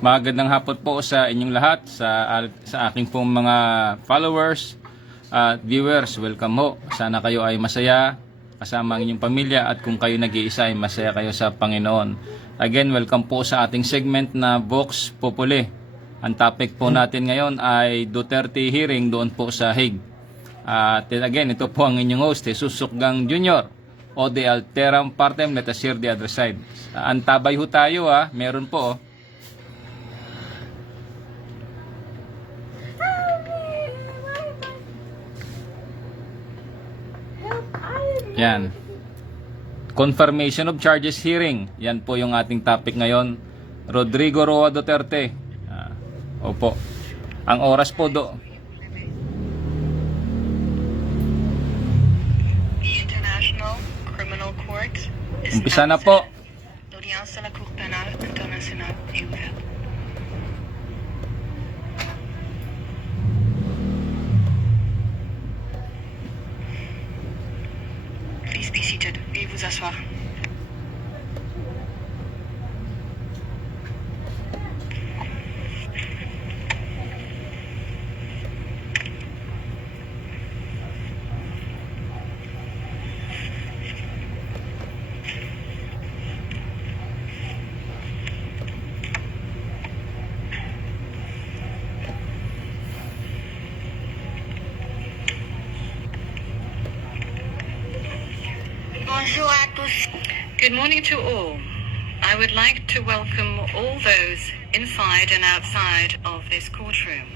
Magandang hapon po sa inyong lahat, sa aking pong mga followers at viewers. Welcome ho. Sana kayo ay masaya kasama ang inyong pamilya, at kung kayo nag-iisa ay masaya kayo sa Panginoon. Again, welcome po sa ating segment na Vox Populi. Ang topic po natin ngayon ay Duterte hearing doon po sa Hague. At again, ito po ang inyong host, Jesus Sukgang Jr. o the Alteram Partem. Let us share the other side. Antabay ho tayo meron po Yan. Confirmation of charges hearing. Yan po yung ating topic ngayon. Rodrigo Roa Duterte. Opo. Ang oras po International Criminal Court. Umpisa na po. L'audience de la Cour pénale internationale est ouverte. Please be seated. Veuillez vous asseoir. Bonjour à tous. Good morning to all. I would like to welcome all those inside and outside of this courtroom.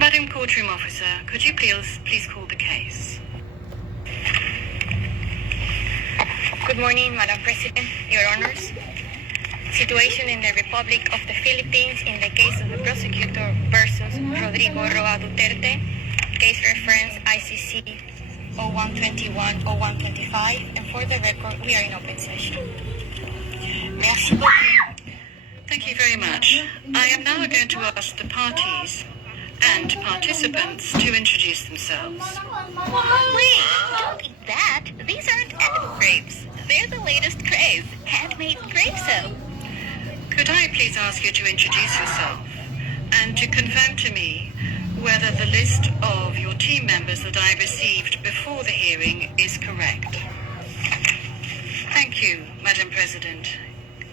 Madam Courtroom Officer, could you please call the case? Good morning, Madam President, Your Honors. Situation in the Republic of the Philippines in the case of the prosecutor versus Rodrigo Roa Duterte. Case reference ICC 0121-0125, and for the record, we are in open session. Merci beaucoup. Thank you very much. I am now going to ask the parties and participants to introduce themselves. Wait, don't eat that. These aren't edible grapes. They're the latest craze, handmade grape soap. Could I please ask you to introduce yourself and to confirm to me whether the list of your team members that I received before the hearing is correct? Thank you, Madam President.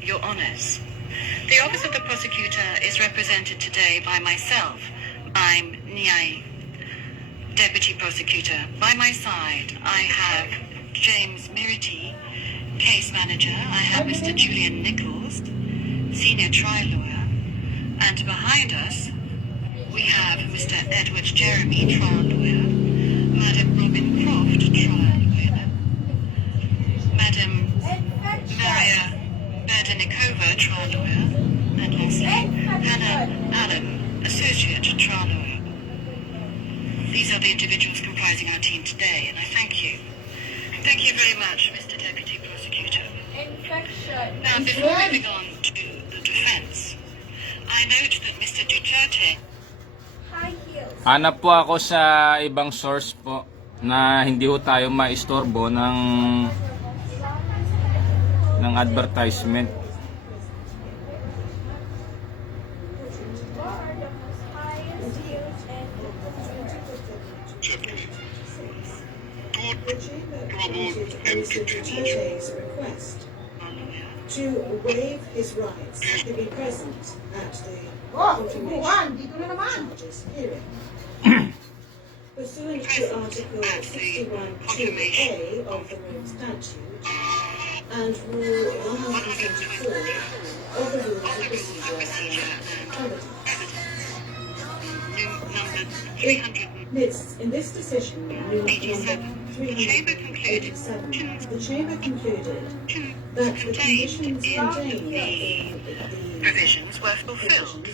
Your Honours. The Office of the Prosecutor is represented today by myself. I'm Niai, Deputy Prosecutor. By my side, I have James Mirity, Case Manager. I have Mr. Julian Nichols, Senior Trial Lawyer. And behind us, we have Mr. Edward Jeremy, trial lawyer, Madam Robin Croft, trial lawyer, Madam Maria Berdenikova, trial lawyer, and lastly, Hannah Allen, associate trial lawyer. These are the individuals comprising our team today, and I thank you. Thank you very much, Mr. Deputy Prosecutor. Now, before moving on to the defense, I note that Mr. Duterte hanap po ako sa ibang source po na hindi ho tayo maistorbo ng advertisement. To waive his rights to be present at the charges hearing. Pursuant to Article 61(2)(a) of the Rome Statute and Rule 174 of the Rules of Procedure and Evidence. In this decision, Rule number 387, the Chamber concluded that the conditions contained in the provisions were fulfilled,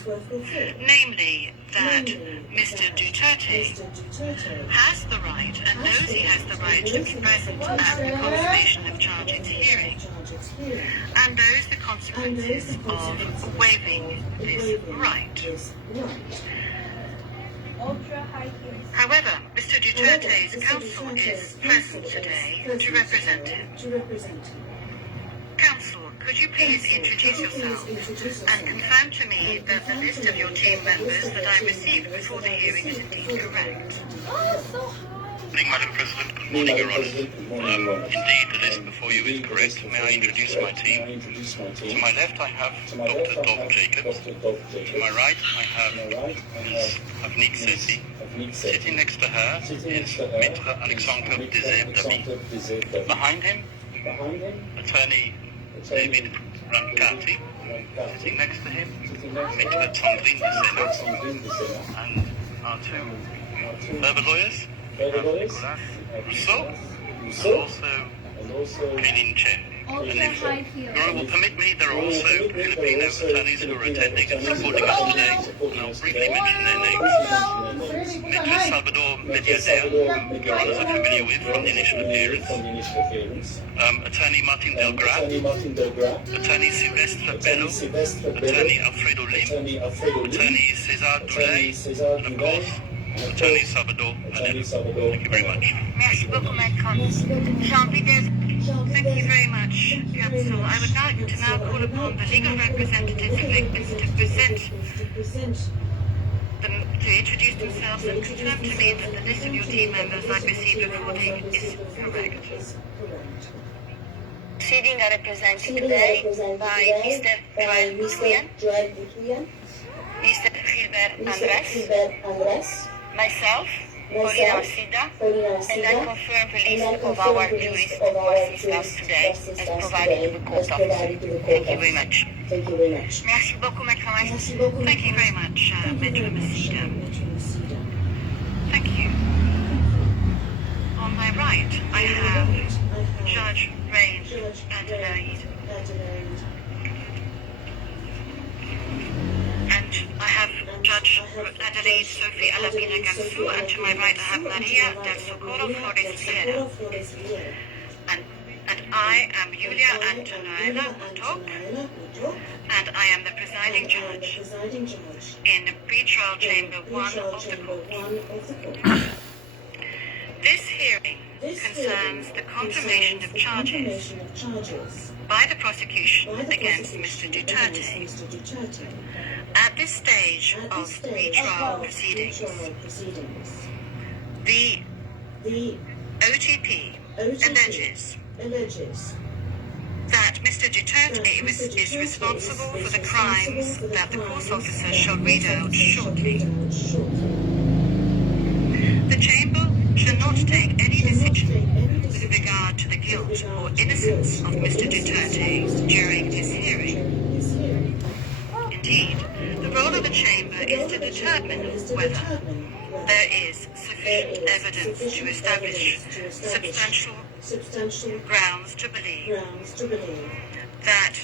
namely that Mr. Duterte has the right and knows he has the right to be present at the consummation of charges hearing, and knows the consequences of waiving this right. However, Mr. Duterte's counsel is present today to represent him. Counsel, could you please introduce yourself and confirm to me that the list of your team members that I received before the hearing is indeed correct? Good morning, Madam President. Good morning, Your Honour. Indeed, the list before you is correct. May I introduce my team? To my left, I have Dr. Bob Jacobs. To my right, I have Ms. Avnik Sethi. Sitting next to her is Maitre Alexandre Désir. Behind him, Attorney David Rankati. Sitting next to him, Maitre Sandrine Dessena. And our two further lawyers, Nicolas Rousseau, and also Kenin Chen. And if Your Honour will permit me, there are also Filipino attorneys who are attending and supporting us today, and I'll briefly mention their names. Maitre Salvador Mediazea, who Your Honours are familiar with from the initial appearance. Attorney Martin Delgrat, Attorney Silvestre Bello, Attorney Alfredo Lim, Attorney Cesar Dulay, and of course, Attorney Salvador Hanel. Thank you very much. Merci beaucoup, Maître. Thank you very much, Counsel. I would like to now call upon the legal representatives of victims to present them to introduce themselves and confirm to me that the list of your team members I've received recording is correct. Proceeding are represented today by Mr. Joel Boutrian, Mr. Gilbert Andres, myself, Paulina Orsida, and I confirm the list of our juries who assist us today as provided to the court office. Thank you very much. Merci beaucoup, Maître Maestro. Thank you very much, Maître Masida. Thank you. On my right, I have Judge Rain Adelaide. And I have Judge Adelaide Sophie Alapina Gansu, and to my right I have Maria del Socorro Flores Vieira. And I am Julia Antonuela Utok, and I am the presiding judge in pre-trial chamber 1 of the court. This hearing concerns the confirmation of charges by the prosecution against Mr. Duterte. At this stage of pre-trial proceedings, the OTP alleges that Mr. Duterte is responsible for the crimes that the court officer shall read out shortly. The Chamber shall not take any decision with regard to the guilt or innocence of Mr. Duterte during this hearing. Indeed, the role of the Chamber is to determine whether there is sufficient evidence to establish substantial grounds to believe that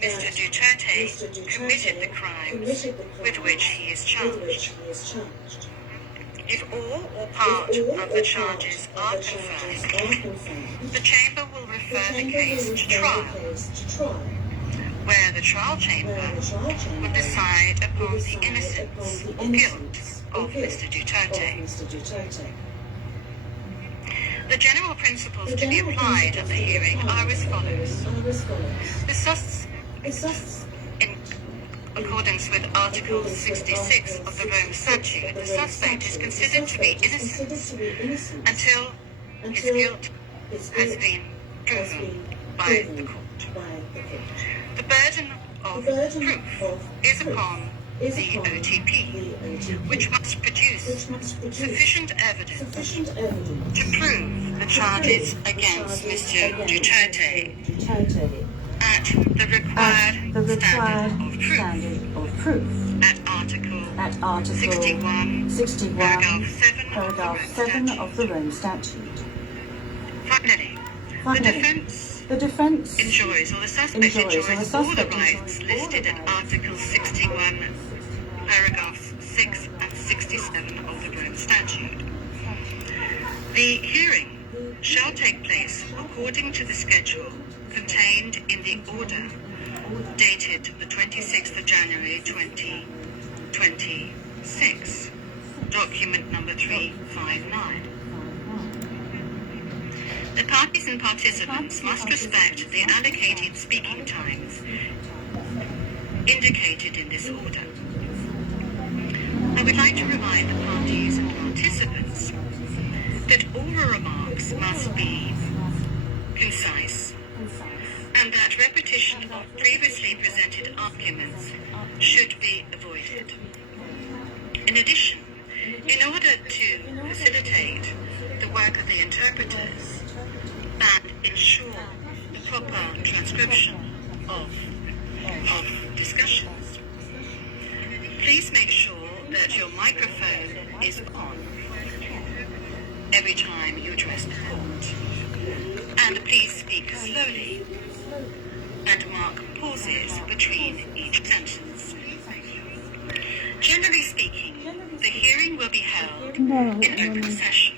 Mr. Duterte committed the crimes with which he is charged. If all or part of the charges are confirmed, the Chamber will refer the case to trial, where the trial chamber will decide upon the innocence or guilt of Mr. Duterte. The general principles to be applied at the hearing are as follows. In accordance with Article 66 of the Rome Statute, the suspect is considered to be innocent until his guilt has been proven by the court. The burden of proof is upon the OTP, which must produce sufficient evidence to prove the charges against Mr. Duterte at the required standard of proof at Article 61, paragraph 7 of the Rome Statute. Finally, the defense enjoys, or the suspect enjoys, all the rights listed at Article 61, paragraphs 6 and 67 of the Rome Statute. The hearing shall take place according to the schedule contained in the order dated the 26th of January 2026, document number 359. The parties and participants must respect the allocated speaking times indicated in this order. I would like to remind the parties and participants that oral remarks must be concise and that repetition of previously presented arguments should be avoided. In addition, in order to facilitate the work of the interpreters and ensure the proper transcription of discussions, please make sure that your microphone is on every time you address the court. And please speak slowly and mark pauses between each sentence. Generally speaking, the hearing will be held in open session,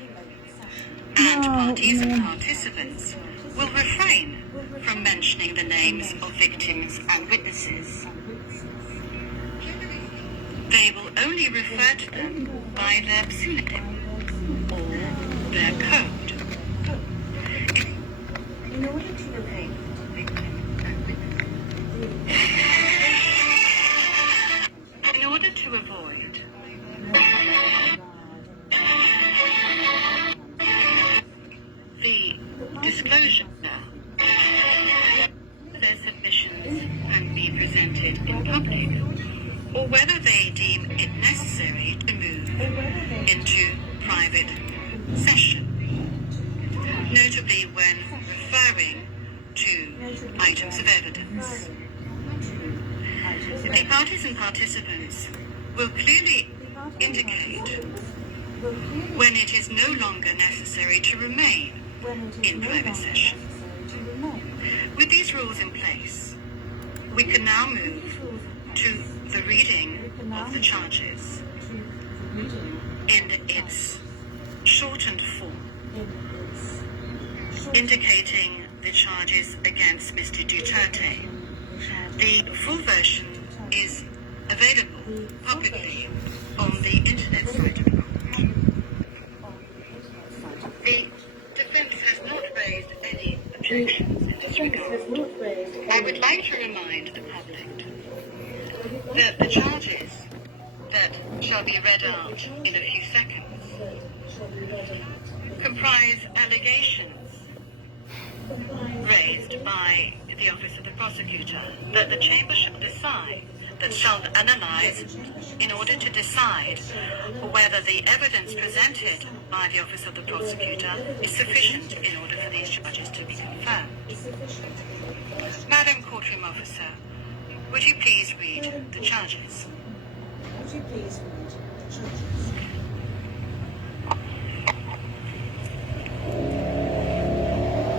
and parties and participants will refrain from mentioning the names of victims and witnesses. They will only refer to them by their pseudonym or their code. In order to remain In order to avoid the disclosure their submissions can be presented in public, or whether they deem it necessary to move into private session, notably when referring to items of evidence. The parties and participants will clearly indicate when it is no longer necessary to remain in private session. With these rules in place, we can now move to the reading of the charges in its shortened form, indicating the charges against Mr. Duterte. The full version is available publicly on the internet site of the court. The defense has not raised any objections in this regard. I would like to remind the public that the charges that shall be read out in a few seconds comprise allegations raised by the Office of the Prosecutor that the Chamber shall decide, that shall analyze in order to decide whether the evidence presented by the Office of the Prosecutor is sufficient in order for these charges to be confirmed. Madam Courtroom Officer, would you please read the charges? Would you please read the charges?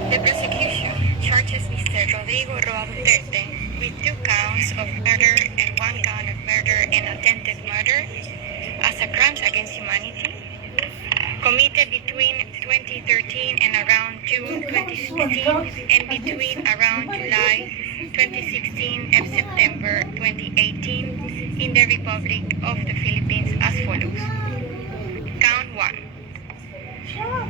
The prosecution charges Mr. Rodrigo Duterte with 2 counts of murder and 1 count of murder and attempted murder as a crimes against humanity committed between 2013 and around June 2016 and between around July 2016 and September 2018 in the Republic of the Philippines as follows. Count 1.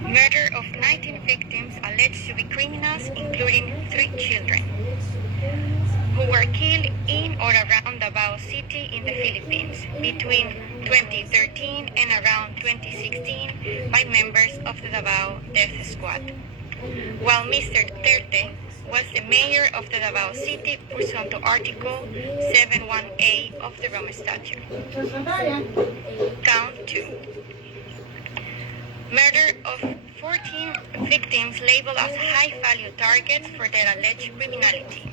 Murder of 19 victims alleged to be criminals, including 3 children, who were killed in or around Davao City in the Philippines between 2013 and around 2016 by members of the Davao Death Squad, while Mr. Duterte was the mayor of the Davao City pursuant to Article 71A of the Rome Statute. Count 2. Murder of 14 victims labeled as high-value targets for their alleged criminality,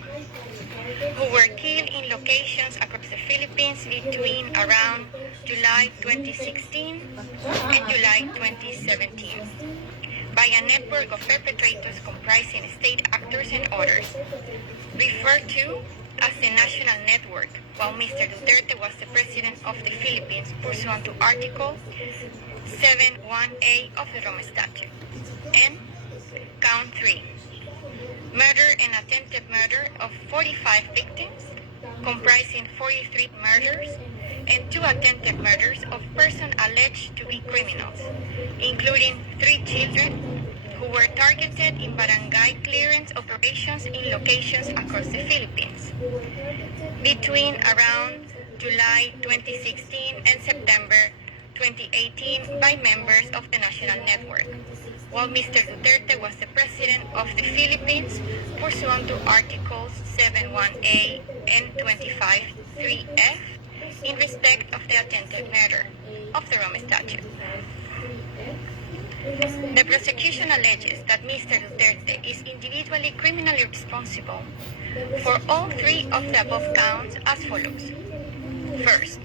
who were killed in locations across the Philippines between around July 2016 and July 2017 by a network of perpetrators comprising state actors and others, referred to as the National Network, while Mr. Duterte was the President of the Philippines pursuant to Article 71A of the Rome Statute. And count 3. Murder and attempted murder of 45 victims, comprising 43 murders and 2 attempted murders of persons alleged to be criminals, including 3 children, who were targeted in barangay clearance operations in locations across the Philippines between around July 2016 and September 2018 by members of the national network, while Mr. Duterte was the President of the Philippines pursuant to Articles 71A and 25(3)(f in respect of the attempted murder of the Rome Statute. The prosecution alleges that Mr. Duterte is individually criminally responsible for all three of the above counts as follows. First,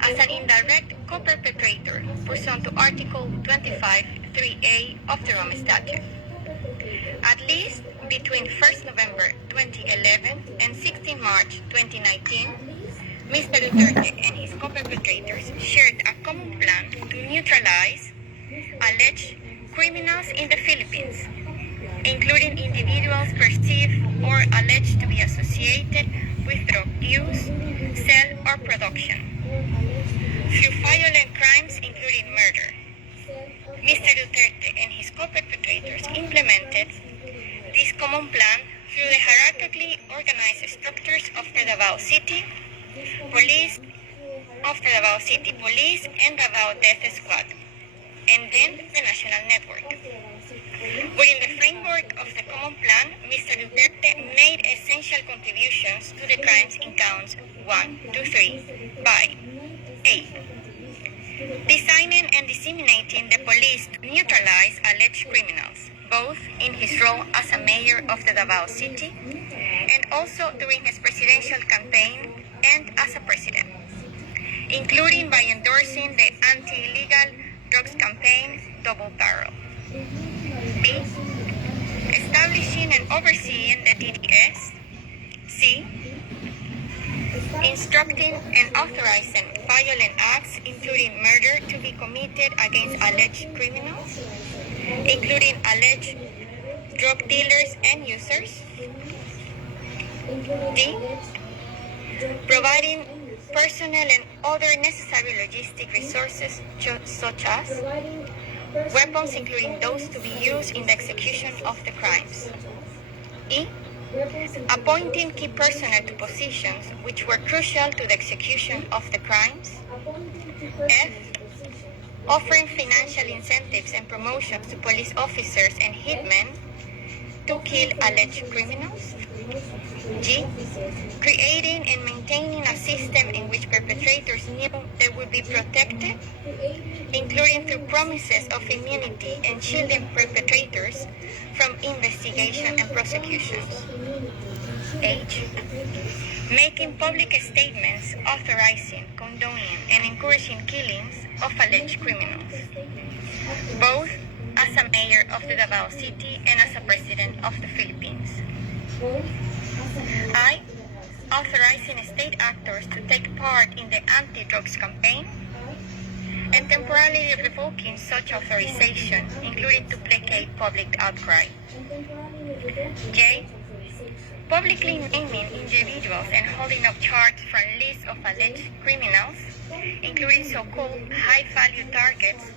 as an indirect co-perpetrator pursuant to Article 25(3)(a) of the Rome Statute. At least between 1st November 2011 and 16 March 2019, Mr. Duterte and his co-perpetrators shared a common plan to neutralize alleged criminals in the Philippines, including individuals perceived or alleged to be associated with drug use, sale, or production, through violent crimes including murder. Mr. Duterte and his co-perpetrators implemented this common plan through the hierarchically organized structures of the Davao City Police, and Davao Death Squad, and then the national network. Within the framework of the common plan, Mr. Duterte made essential contributions to the crimes in counts 1 to 3 by A. Designing and disseminating the police to neutralize alleged criminals, both in his role as a mayor of the Davao City and also during his presidential campaign and as a president, including by endorsing the anti-illegal drugs campaign Double Barrel. B. Establishing and overseeing the DDS. C. Instructing and authorizing violent acts, including murder, to be committed against alleged criminals, including alleged drug dealers and users. D. Providing personnel and other necessary logistic resources such as weapons, including those to be used in the execution of the crimes. E. Appointing key personnel to positions which were crucial to the execution of the crimes. F. Offering financial incentives and promotions to police officers and hitmen to kill alleged criminals. G. Creating and maintaining a system in which perpetrators knew they would be protected, including through promises of immunity and shielding perpetrators from investigation and prosecutions. H. Making public statements authorizing, condoning, and encouraging killings of alleged criminals, both as a mayor of the Davao City and as a president of the Philippines. I. Authorizing state actors to take part in the anti-drugs campaign and temporarily revoking such authorization, including to placate public outcry. J. Publicly naming individuals and holding up charts from lists of alleged criminals, including so-called high-value targets,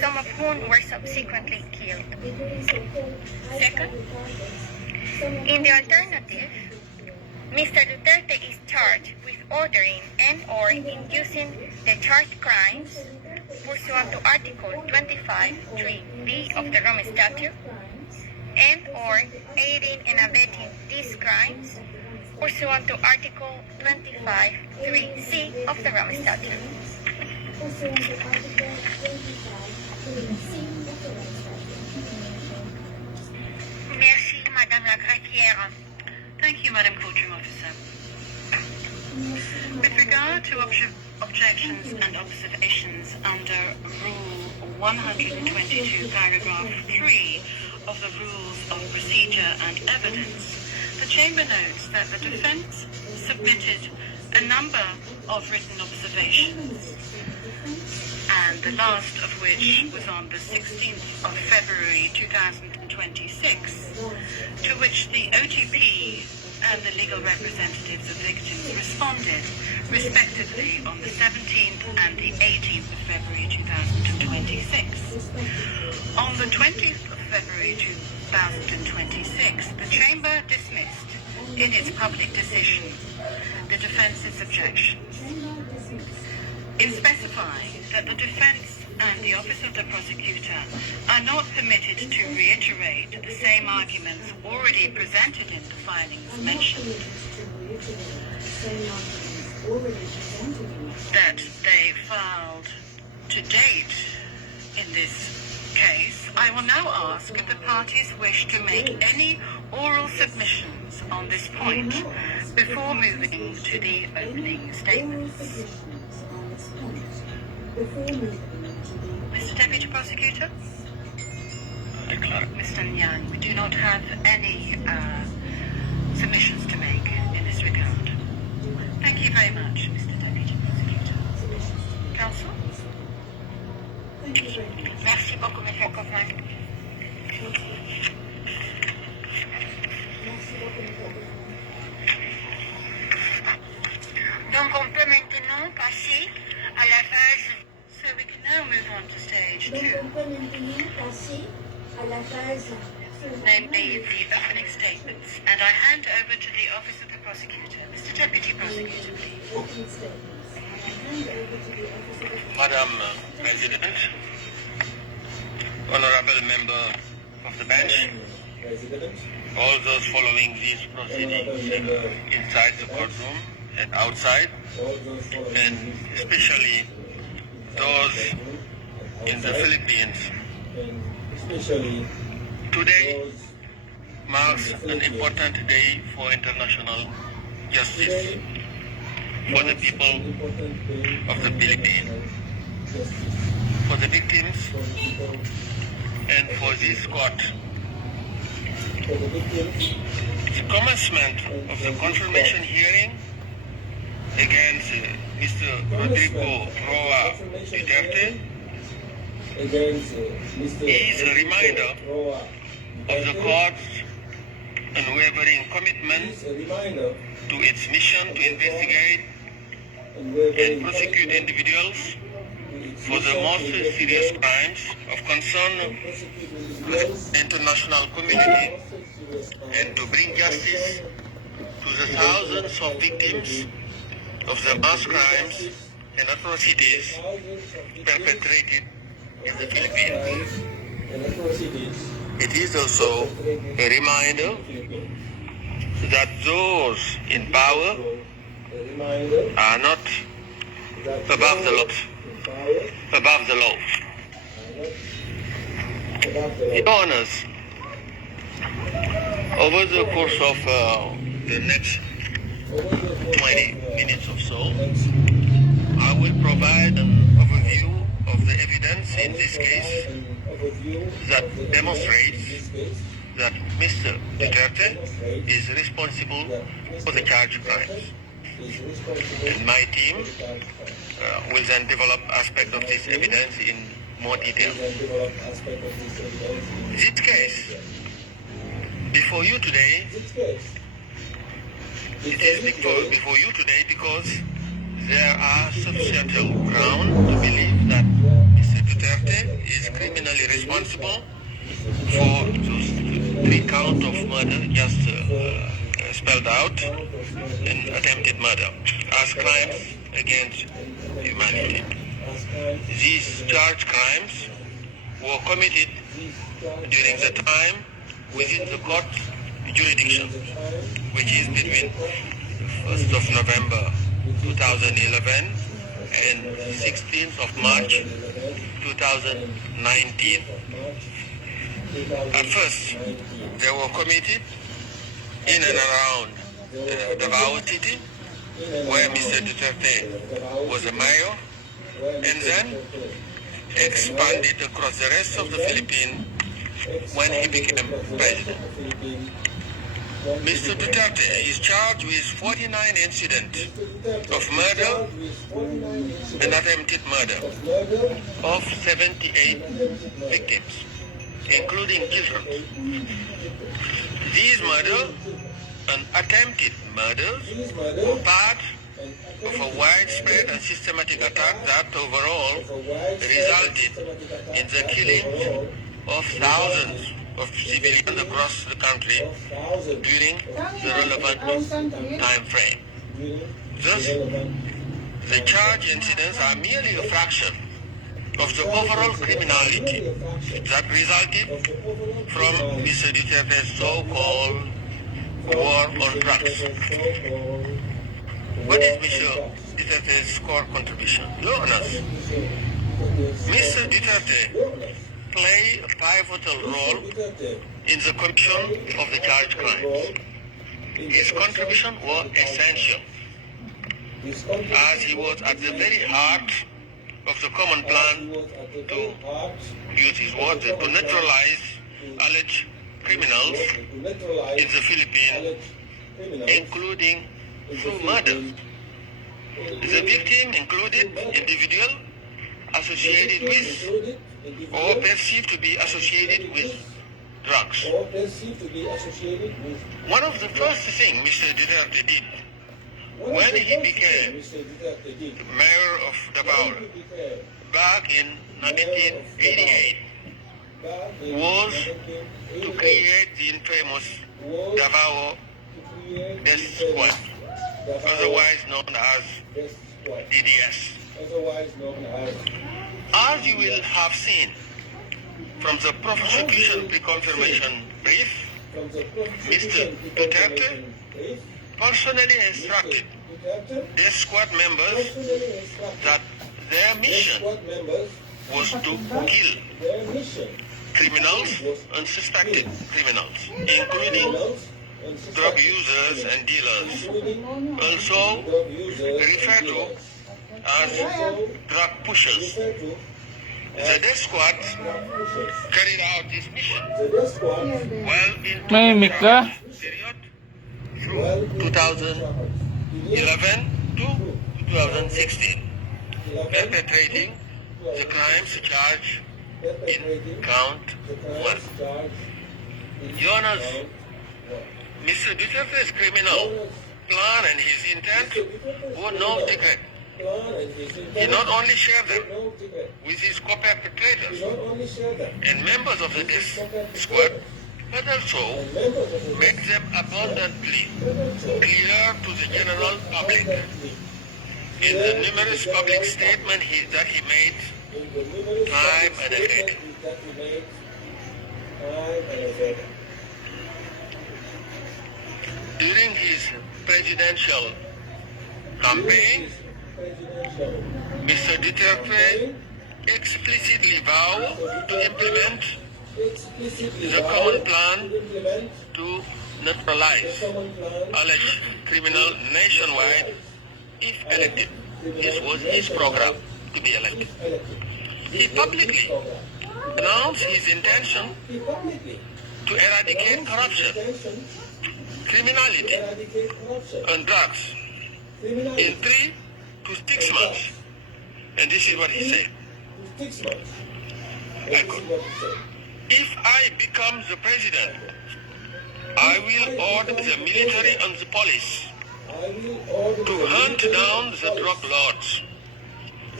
some of whom were subsequently killed. Second, in the alternative, Mr. Duterte is charged with ordering and/or inducing the charged crimes pursuant to Article 25(3)(b) of the Rome Statute, and/or aiding and abetting these crimes pursuant to Article 25(3)(c) of the Rome Statute. Merci, Madame la Greffière. Thank you, Madam Courtroom Officer. With regard to objections and observations under Rule 122, paragraph 3 of the Rules of Procedure and Evidence, the Chamber notes that the defence submitted a number of written observations, and the last of which was on the 16th of February 2026, to which the OTP and the legal representatives of victims responded, respectively, on the 17th and the 18th of February 2026. On the 20th of February 2026, the Chamber dismissed in its public decision the defence's objections. In specifying that the defense and the Office of the Prosecutor are not permitted to reiterate the same arguments already presented in the filings mentioned, that they filed to date in this case, I will now ask if the parties wish to make any oral submissions on this point before moving to the opening statements. Mr. Deputy Prosecutor? Mr. Nyan, we do not have any submissions to make in this regard. Thank you very much, Mr. Deputy Prosecutor. Counsel? Merci beaucoup, Monsieur Kaufmann. Donc on peut maintenant passer à la phase. So we can now move on to stage Donc 2, on peut maintenant passer à la phase namely the opening statements, and I hand over to the Office of the Prosecutor. Mr. Deputy Prosecutor, please. opening statements. I hand over to the Office of the Madam President, honorable member of the bench, all those following these proceedings inside the courtroom and outside, and especially those in the Philippines. Today marks an important day for international justice for the people of the Philippines, for the victims, and for this court. The commencement of the confirmation hearing against Mr. Rodrigo Roa Duterte is a reminder of the court's unwavering commitment to its mission to investigate and prosecute individuals for the most serious crimes of concern to the international community, and to bring justice to the thousands of victims of the mass crimes and atrocities perpetrated in the Philippines. It is also a reminder that those in power are not above the law. Your Honors, over the course of the next 20 minutes or so, I will provide an overview of the evidence in this case that demonstrates that Mr. Duterte is responsible for the charged crimes. And my team will then develop aspects of this evidence in more detail. This case before you today, it is before you today because there are substantial ground to believe that Mr. Duterte is criminally responsible for those 3 counts of murder just spelled out in attempted murder as crimes against humanity. These charged crimes were committed during the time within the court jurisdiction, which is between 1st of November 2011 and 16th of March 2019. At first, they were committed in and around Davao City, where Mr. Duterte was a mayor, and then expanded across the rest of the Philippines when he became president. Mr. Duterte is charged with 49 incidents of murder and attempted murder of 78 victims, including children. These murders and attempted murders were part of a widespread and systematic attack that overall resulted in the killing of thousands of civilians across the country during the relevant time frame. Thus, the charged incidents are merely a fraction of the overall criminality that resulted from Mr. Duterte's so-called war on drugs. What is Mr. Duterte's core contribution? Your Honors, Mr. Duterte played a pivotal role in the commission of the charged crimes. His contribution was essential, as he was at the very heart of the common plan to use his words, to neutralize alleged criminals in the Philippines, including through murder. The victim included individuals associated with or perceived to be associated with drugs. One of the first things Mr. Duterte did when he became mayor of Davao back in 1988 was to create the infamous Davao Death Squad, otherwise known as DDS. As you will have seen from the prosecution pre-confirmation brief, Mr. Duterte personally instructed their squad members that their mission was to kill criminals and suspected criminals, including drug users and dealers, also referred to as drug pushers. The death squad carried out this mission well into May ka? the period from 2011 to 2016, perpetrating the crimes charged in count 1. Your Honors, Mr. Duterte's criminal plan and his intent were no secret. He not only shared them with his co-perpetrators and members of the death squad, but also make them abundantly clear to the general public. In the numerous public statements that he made time and again. During his presidential campaign, Mr. Duterte explicitly vowed to implement the common plan to neutralize alleged criminal nationwide if elected. This was his program to be elected. He publicly announced his intention to eradicate corruption, criminality, and drugs in 3 to 6 months. And this is what he said. I quote, "If I become the president, I will order the military and the police to hunt down the drug lords,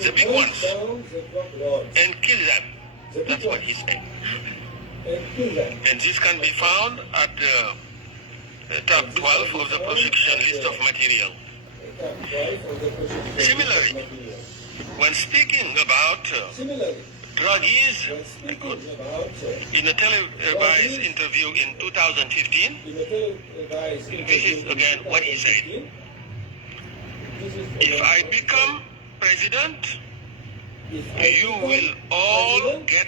the big ones, and kill them." That's what he said. And this can be found at tab 12 of the prosecution list of material. Similarly, when speaking about druggies, in a televised interview in 2015, this is again what he said. "If I become president, you will all get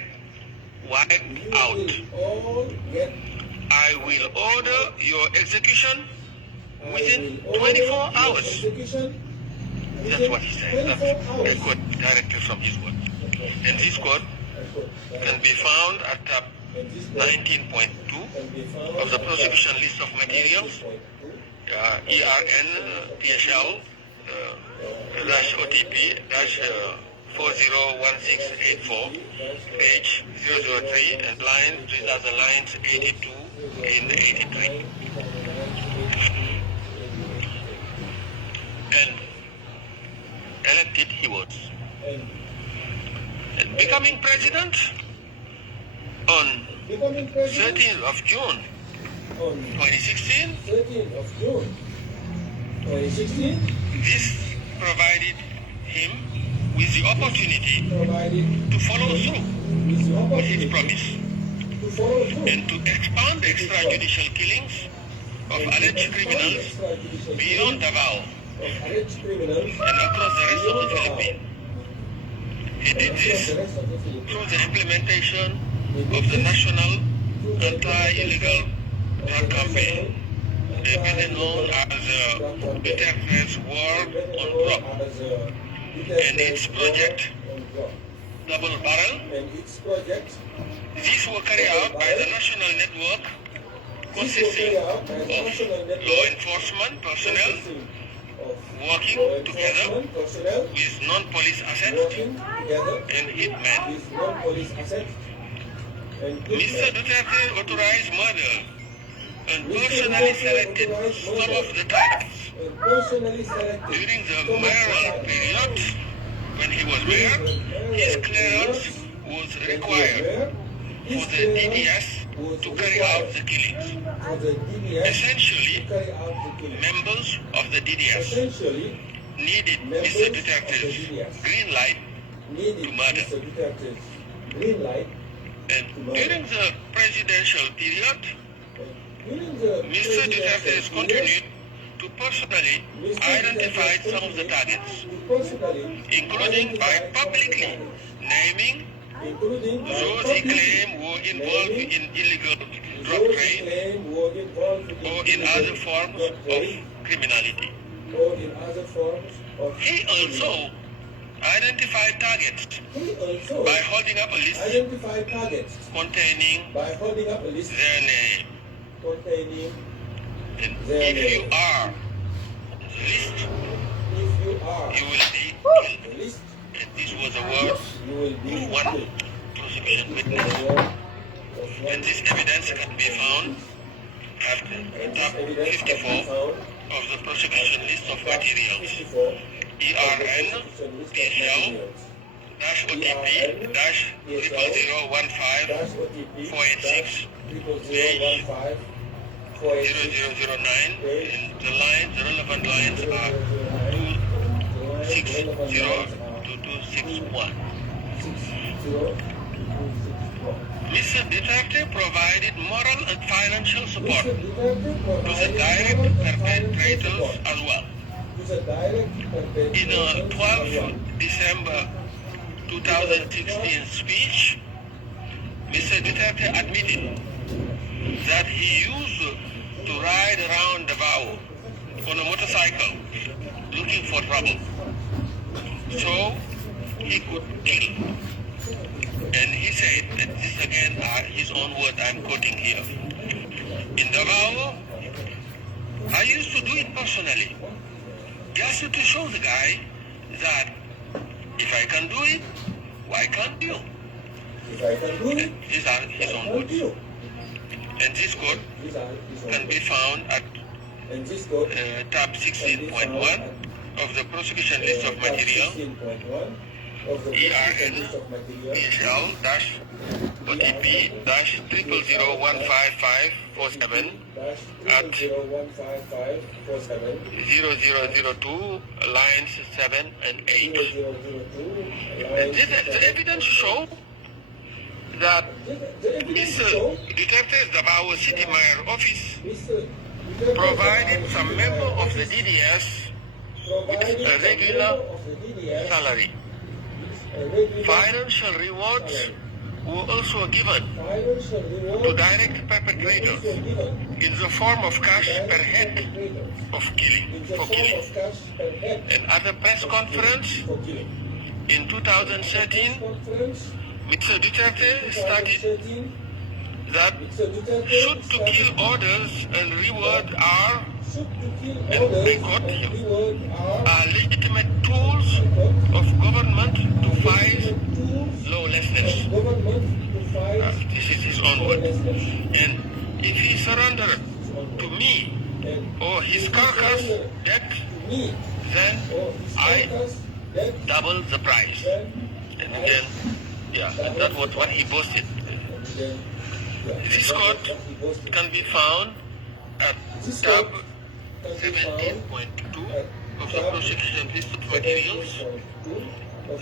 wiped out. I will order your execution within 24 hours. That's what he said. That's a quote directly from his word. And this quote can be found at tab 19.2 of the prosecution list of materials, ERN PSL OTP 401684, page 003, and lines 3000 lines 82 and 83. And elected he was. And becoming president on becoming president 13th of June on 2016, 13th of June 2016, this provided him with the opportunity provided to follow through with the with his opportunity promise to follow through and to expand extrajudicial killings of alleged criminals beyond Davao of alleged criminals and across the rest of the beyond Davao Philippines. He and did across this the rest of the Philippines. through the implementation of the National Anti-Illegal Drug Campaign, better known as Duterte's War on Drug, and its project Double Barrel. And its project These were carried out by the national network consisting of law enforcement personnel working together personnel with non-police assets working together and hitmen. with non-police assets and Mr. Duterte authorized murder and personally selected some of the targets personally selected during the mayoral period. When he was mayor, his clearance was required for the DDS to carry out the killings. for the DDS Essentially, to carry out the killing. members of the DDS Essentially, needed members Mr. of the Duterte's DDS green light, needed to murder. Mr. Duterte's green light. and during the presidential period, During the Mr. Duterte has presidential period, continued to personally Mr. identify Duterte some of the targets, to personally including by identify publicly naming including by those he publicly claimed were involved naming in illegal drug those trade claimed were involved or in illegal other forms drug of trade criminality. or in other forms of He also identified targets he also by holding up a list identified targets containing by holding up a list their name. containing And their if you name. are on the list, If you are you will be on killed. the list, And this was the words you will be of one killed. prosecution The witness. word of one And this evidence can be found at and this tab evidence can be 54 found of the prosecution list of materials. 54 ERN PSL dash OTP dash 0015 dash OTP 486 0015 0009, and the lines, the relevant lines are 260 to 261. Mr. Duterte provided moral and financial support to the direct perpetrators as well. In a 12 December 2016 speech, Mr. Duterte admitted that he used to ride around Davao on a motorcycle looking for trouble, so he could kill. And he said, and this again are his own words I'm quoting here, in Davao, I used to do it personally, just to show the guy that if I can do it, why can't you? If I can do it, These are his own I'll words. do. And this code These are his own can be words. found at And this code tab 16.1 of the prosecution list of material, 16.1 of the ERN list of material PSL dash OTP dash 00015547 at 00015547 0002 lines 7 and 8. 0002 The evidence show that the evidence Mr. shows Duterte's Davao City Mayor office Mr. provided some member of the DDS provided a regular of the DDS salary. a regular Financial rewards were also given financial to reward direct perpetrators in the form of cash per head of killing, in the for form killing. of cash per head And at the press conference for killing. in 2013, Conference Mr. Duterte stated 2013, that Mr. Duterte shoot to kill orders and reward are shoot to kill and orders I quote and him, reward are legitimate tools of government to fight tools lawlessness. of government to fight This is his own word. lawlessness. And if he surrendered to me And or his carcass dead, to me then or his I carcass, that double the price. then And then, yeah, and that was what he boasted. then This code can be found at tab 17.2 of the prosecution list of materials,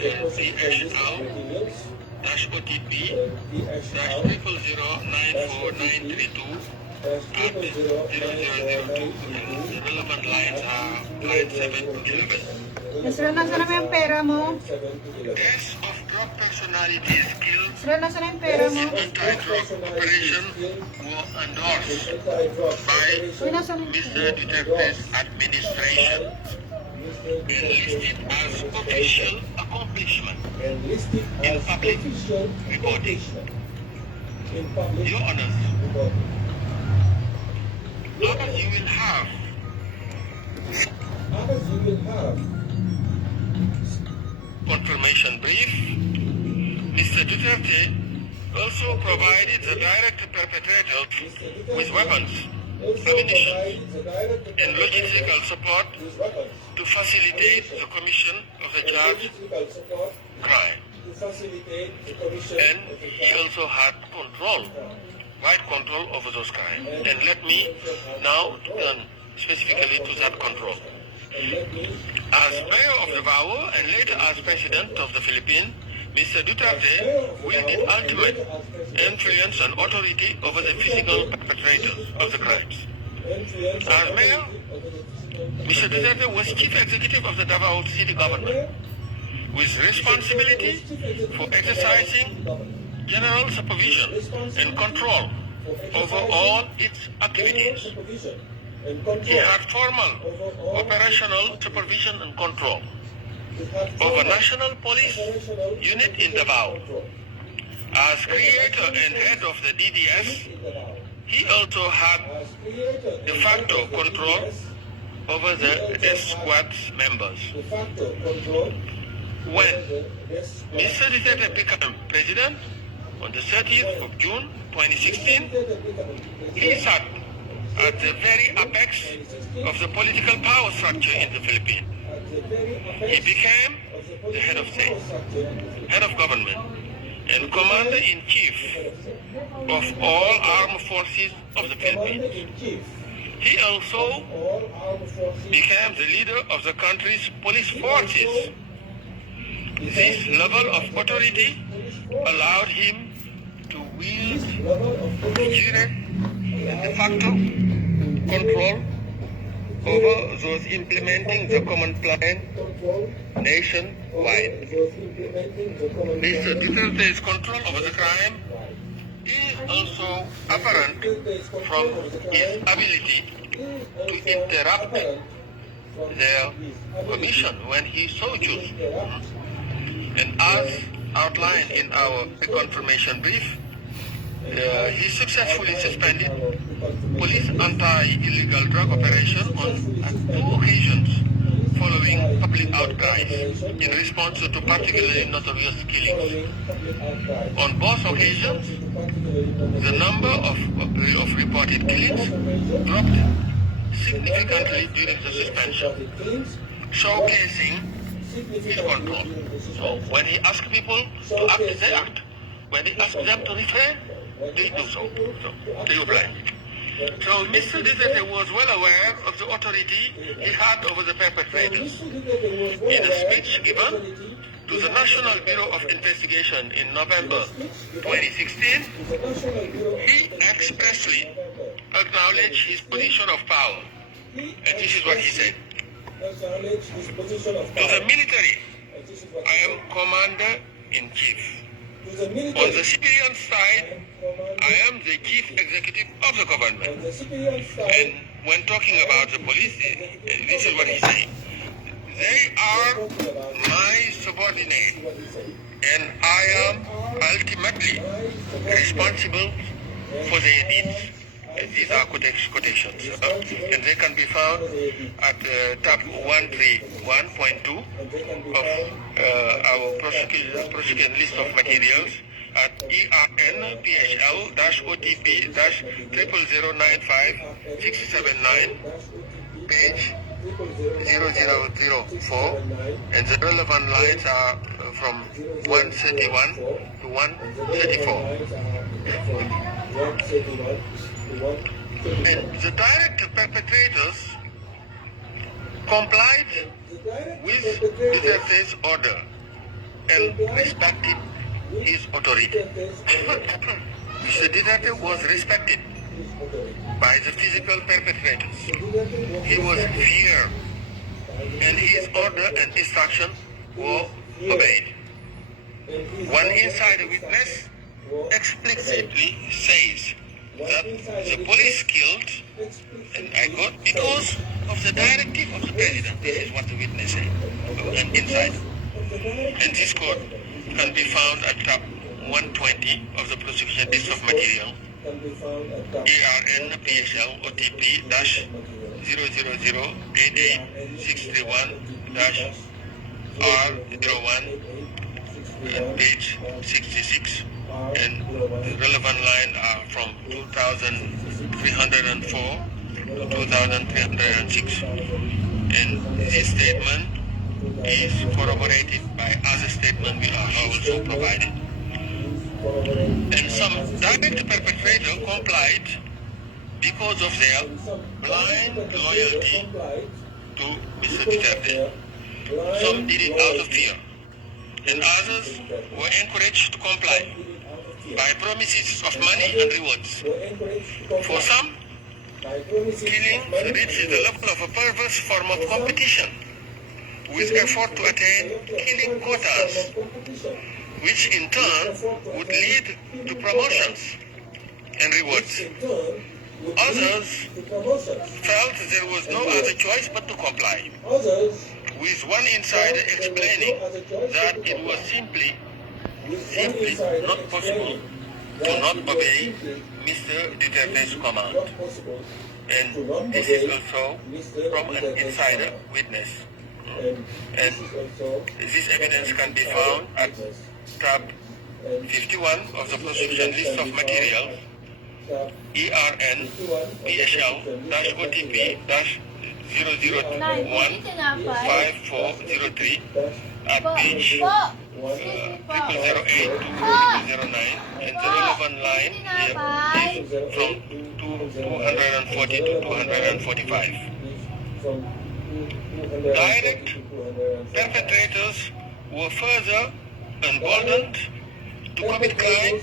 then PHL-OTP-0094932 at 0002, and the relevant lines are line 7 to 11. Sir, nasa na yung pera mo? Test of drug personality skills Sir, nasa na yung pera mo? in anti-drug operation were endorsed by Mr. Duterte's administration and listed as official accomplishment in public reporting. Your Honors, as you will have confirmation brief, Mr. Duterte also provided the direct perpetrator with weapons, ammunition, and logistical support to facilitate the commission of the charged crime. And he also had wide control over those crimes. And let me now turn specifically to that control. As mayor of Davao and later as president of the Philippines, Mr. Duterte wielded ultimate influence and authority over the physical perpetrators of the crimes. As mayor, Mr. Duterte was chief executive of the Davao city government, with responsibility for exercising general supervision and control over all its activities. He had formal operational supervision and control over National Police Unit in Davao. As creator and head of the DDS, he also had de facto control over the death squad's members. When Mr. Duterte became president on the 30th of June 2016, he sat at the very apex of the political power structure in the Philippines. He became the head of state, head of government, and commander-in-chief of all armed forces of the Philippines. He also became the leader of the country's police forces. This level of authority allowed him to wield de jure and de facto control over those implementing the common plan nationwide. Mr. Duterte's control over the crime is also apparent from his ability to interrupt their commission when he so chooses. And as outlined in our confirmation brief, he successfully suspended police anti-illegal drug operation on 2 occasions following public outcries in response to particularly notorious killings. On both occasions, the number of reported killings dropped significantly during the suspension, showcasing his control. So when he asked people to act, they act. When he asked them to refrain, they do so. They obey. So Mr. Duterte was well aware of the authority he had over the perpetrators. In a speech given to the National Bureau of Investigation in November 2016, he expressly acknowledged his position of power. And this is what he said. To the military, I am commander-in-chief. On the civilian side, I am the chief executive of the government. And when talking about the police, this is what he said. They are my subordinate, and I am ultimately responsible for their needs. These are quotations, and they can be found at tab 131.2 of our prosecution list of materials at ERN-PHL-OTP-00095-679, page 0004, and the relevant lines are from 131 to 134. And the direct perpetrators complied with Duterte's order and respected his authority. Mr. Duterte was respected by the physical perpetrators. He was feared, and his order and instruction were obeyed. One insider witness explicitly says that the police killed, and I quote, because of the directive of the president. This is what the witness said, an insider. And this quote can be found at tab 120 of the prosecution list of material, ARN PSL OTP -000-88631-R01, page 66, and the relevant line are from 2304 to 2306. And this statement is corroborated by other statements we are also provided. And some direct perpetrator complied because of their blind loyalty to Mr. Duterte. Some did it out of fear, and others were encouraged to comply by promises of money and rewards. For some, killing reached the level of a perverse form of competition, with effort to attain killing quotas, which in turn would lead to promotions and rewards. Others felt there was no other choice but to comply, with one insider explaining that it was simply not possible to not obey Mr. Duterte's command. And this is also from an insider witness. And this evidence can be found at tab 51 of the prosecution list of materials, ERN PSL-OTP -001-5403 at page 0008-0009, and the relevant line here is from 240 to 245. Direct perpetrators were further emboldened to commit crime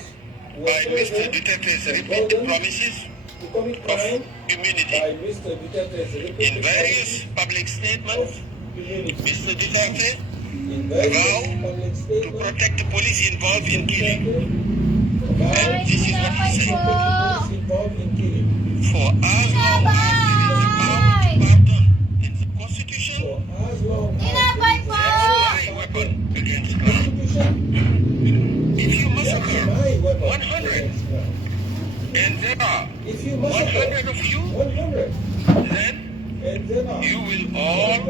by Mr. Duterte's repeated promises of immunity. In various public statements, Mr. Duterte vowed to protect the police involved in killing. And this is what he said. For as long as there is a power to pardon in the Constitution, there is my weapon against crime. If you massacre 100, and there are 100 of you, then you will all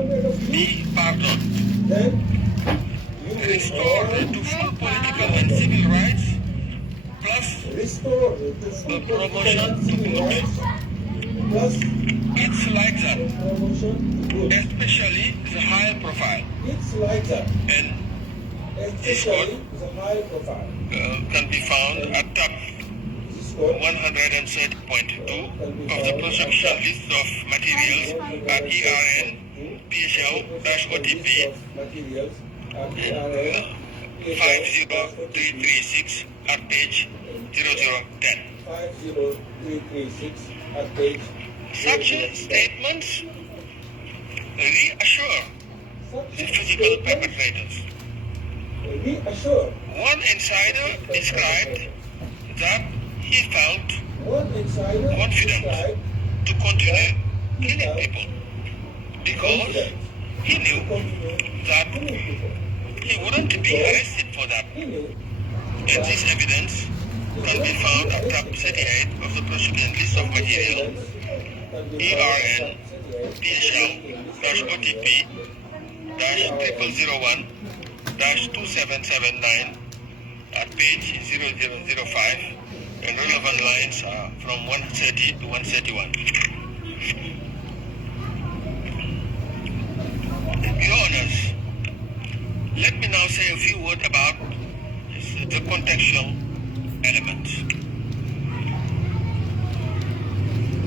be pardoned. Restored to full political and civil rights, plus the promotion to politics. It's like that, especially the high profile. And this code can be found at tab 130.2 of the prosecution list of materials at ERN PSL-OTP 50336 at page 0010. Such statements reassure the physical perpetrators. One insider described that he felt confident to continue killing people because he knew that he wouldn't be arrested for that. And this evidence can be found at tab 38 of the prosecution list of material, ERN PSL-OTP -0001-2779 at page 0005, and relevant lines are from 130 to 131. Your Honors, let me now say a few words about the contextual elements.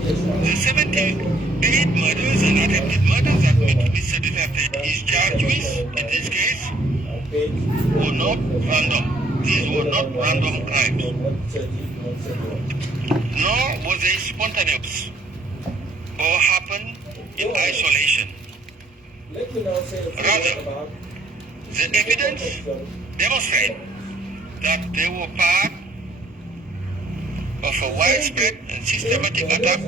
The 78 murders and attempted murders that Mr. Duterte is charged with in this case were not random. These were not random crimes. Nor was they spontaneous or happened in isolation. Rather, the evidence demonstrates that they were part of a widespread and systematic attack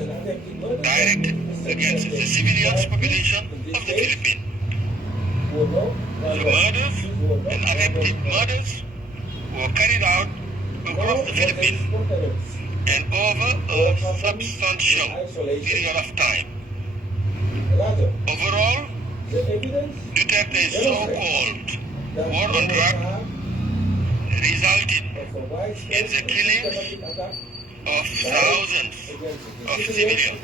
directed against the civilian population of the Philippines. The murders and attempted murders were carried out across the Philippines and over a substantial period of time. Overall, Duterte's so-called war on drugs resulted in the killings of thousands of civilians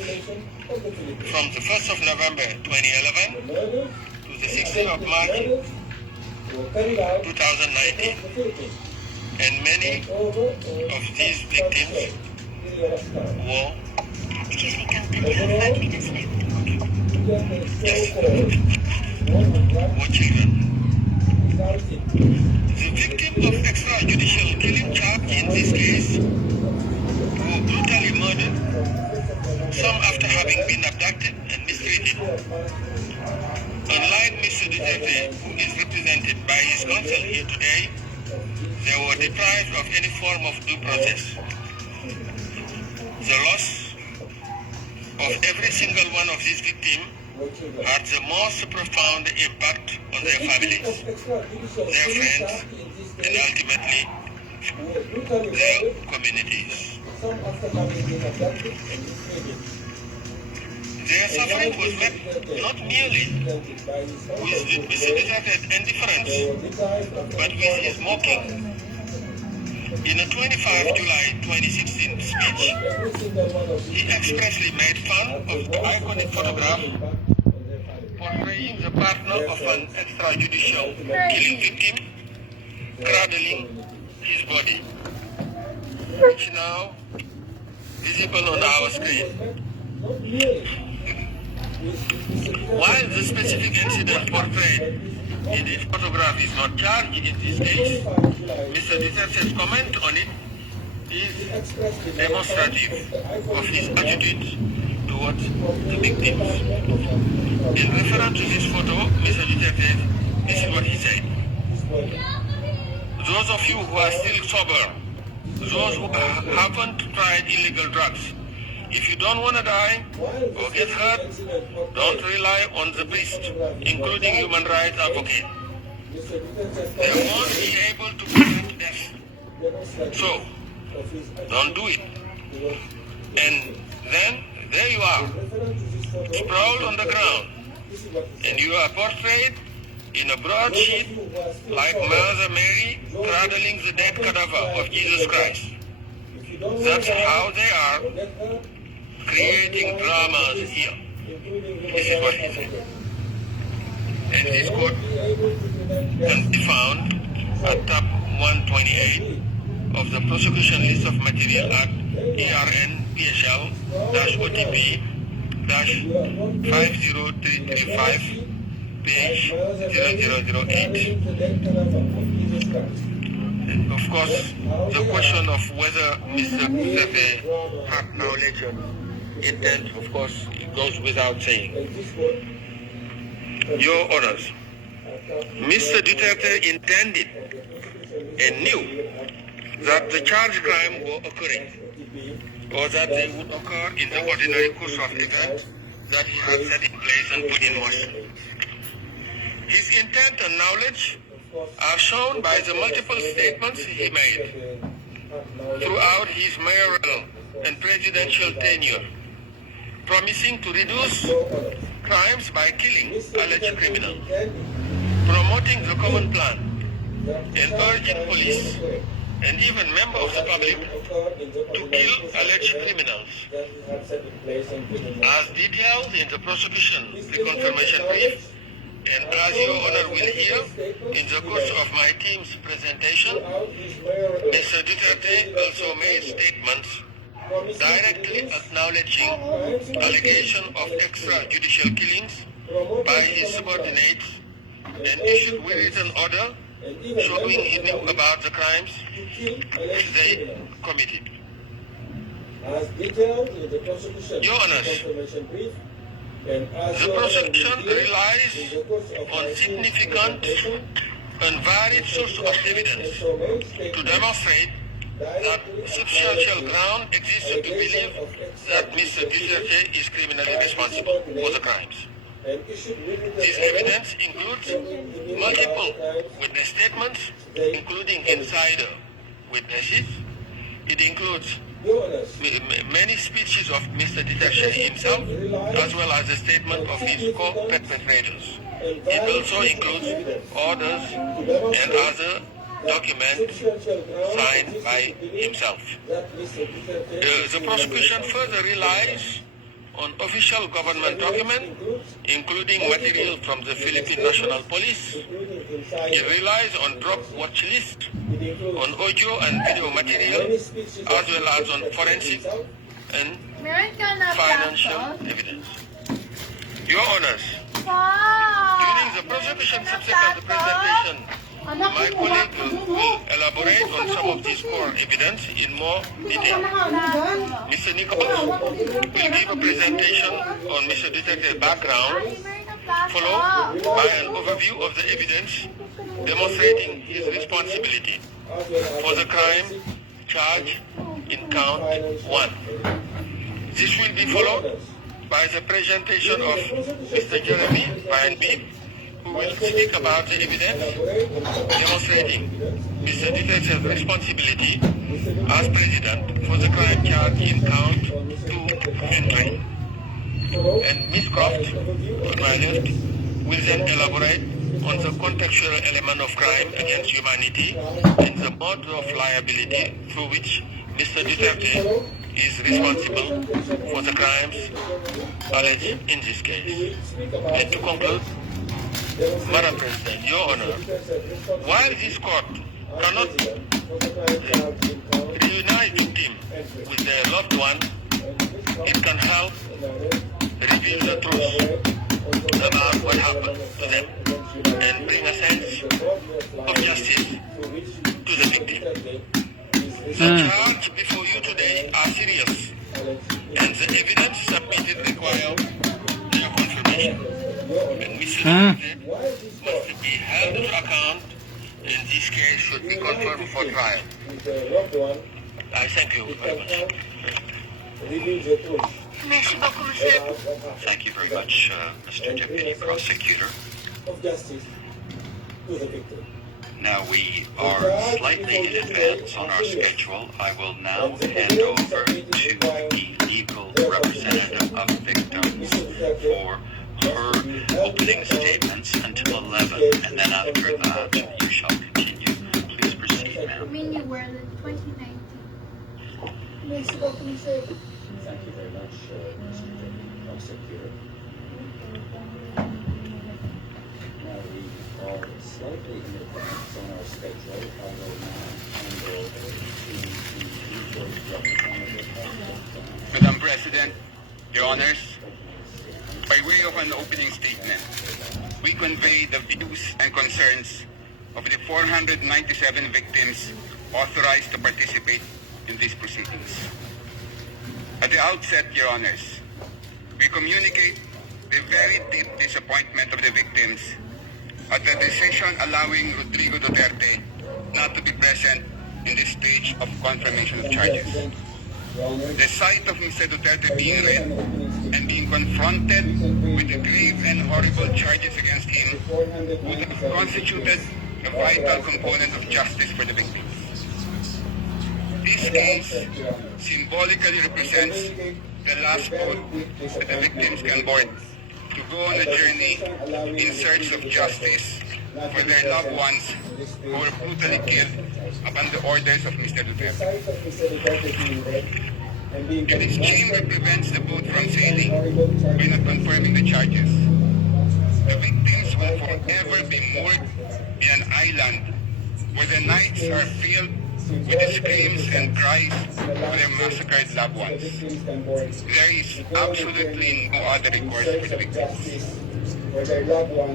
from the 1st of November 2011 to the 16th of March 2019, and many of these victims were Excuse me, Captain, you have 5 minutes left. were children. The victims of extrajudicial killing charged in this case were brutally murdered, some after having been abducted and mistreated. Unlike Mr. Duterte, who is represented by his counsel here today, they were deprived of any form of due process. The loss of every single one of these victims had the most profound impact on their families, their friends, and ultimately their communities. Their suffering was met not merely with Mr. Duterte's indifference, but with his mocking. In a 25 July 2016 speech, he expressly made fun of the iconic photograph portraying the partner of an extrajudicial killing victim cradling his body, which now visible on our screen. While the specific incident portrayed in this photograph is not charged in this case, Mr. Duterte's comment on it is demonstrative of his attitude towards the victims. In reference to this photo, Mr. Duterte, this is what he said. Those of you who are still sober, those who haven't tried illegal drugs, if you don't want to die or get hurt, don't rely on the priest, including human rights advocates. They won't be able to prevent death. So, don't do it. And then, there you are, sprawled on the ground, and you are portrayed in a broadsheet like Mother Mary cradling the dead cadaver of Jesus Christ. That's how they are creating dramas here. This is what he said. And this quote can be found at tab 128 of the Prosecution List of Material Act, ERN PHL-OTP 50335, page 0008. Of course, the question of whether Mr. Duterte had knowledge and intent, of course, it goes without saying. Your Honors, Mr. Duterte intended and knew that the charged crime were occurring, or that they would occur in the ordinary course of events that he had set in place and put in motion. His intent and knowledge are shown by the multiple statements he made throughout his mayoral and presidential tenure, promising to reduce crimes by killing alleged criminals, promoting the common plan, and urging police and even members of the public to kill alleged criminals. As detailed in the prosecution reconfirmation brief, and as Your Honor will hear in the course of my team's presentation, Mr. Duterte also made statements directly acknowledging allegation of extrajudicial killings by his subordinates and issued written order showing he knew about the crimes they committed. As detailed in the prosecution Your Honors, confirmation brief, and as the Your Honor prosecution revealed relies in the course of on my significant investigation, and varied sources of evidence so made to statements demonstrate that substantial ground exists to believe that Mr. Duterte is criminally responsible for the crimes. and issued written This evidence includes multiple witness statements, including insider witnesses. It includes Your Honors, many speeches of Mr. Duterte himself, as well as a statement of his co-perpetrators. It also includes orders and other documents signed by himself. that Mr. Duterte The prosecution further relies on official government documents, including material from the Philippine National Police. It relies on drug watch list, on audio and video material, as well as on forensic and financial evidence. Your Honors, during the prosecution subsequent presentation, my colleague will elaborate on some of these core evidence in more detail. Mr. Nicholas will give a presentation on Mr. Duterte's background, followed by an overview of the evidence demonstrating his responsibility for the crime charged in count 1. This will be followed by the presentation of Mr. Jeremy Ryan, who will speak about the evidence demonstrating Mr. Duterte's responsibility as president for the crime charged in count 2 and 3. And Ms. Croft, on my left, will then elaborate on the contextual element of crime against humanity and the mode of liability through which Mr. Duterte is responsible for the crimes alleged in this case. And to conclude, Madam President, Your Honor, while this court cannot reunite victims with their loved one, it can help reveal the truth about what happened to them and bring a sense of justice to the victim. The charge before you today are serious, and the evidence submitted require their confirmation. And Mr. Duterte must be held to account, and this case should be confirmed for trial. I thank you very much. Merci beaucoup, monsieur. Thank you very much, Mr. Deputy Prosecutor. of justice to the victim. Now we are slightly in advance on our schedule. I will now hand over to the legal representative of victims for her opening statements until 11, and then after that you shall continue. Please proceed, ma'am. Mini World 2019. Thank you very much, Mr. Deputy Prosecutor. Now we are slightly in advance on our schedule. I will now hand over to the legal representative of victims. Madam President, Your Honors, by way of an opening statement, we convey the views and concerns of the 497 victims authorized to participate in these proceedings. At the outset, Your Honors, we communicate the very deep disappointment of the victims at the decision allowing Rodrigo Duterte not to be present in this stage of confirmation of charges. The sight of Mr. Duterte being read and being confronted with the grave and horrible charges against him would have constituted a vital component of justice for the victims. This case symbolically represents the last boat that the victims can board to go on a journey in search of justice for their loved ones who were brutally killed upon the orders of Mr. Duterte. If this chamber prevents the boat from sailing by not confirming the charges, the victims will forever be moored in an island where the nights are filled with the screams and cries of their massacred loved ones. There is absolutely no other recourse for the victims.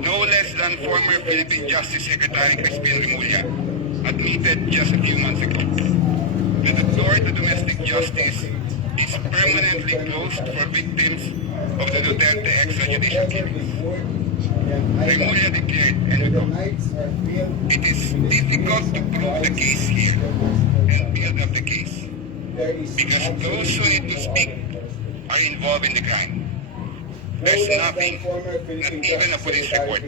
No less than former Philippine Justice Secretary Crispin Remulla admitted just a few months ago that the door to domestic justice is permanently closed for victims of the Duterte extrajudicial killings. Remulla declared, and we quote, "It is difficult to prove the case here and build up the case because those who need to speak are involved in the crime. There's nothing, not even a police report.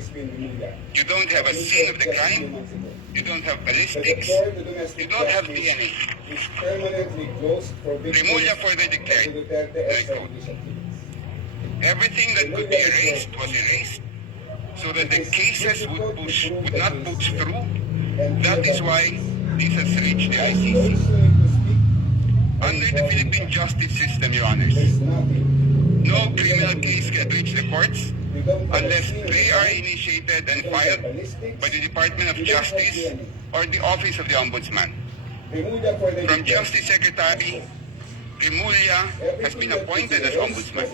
You don't have a scene of the crime, you don't have ballistics, you don't have DNA." Remulla further declared, and I quote, "Everything that could be erased was erased so that the cases would not push through. That is why this has reached the ICC. Under the Philippine justice system, Your Honors, no criminal case can reach the courts unless they are initiated and filed by the Department of Justice or the Office of the Ombudsman. From Justice Secretary, Remulla has been appointed as Ombudsman.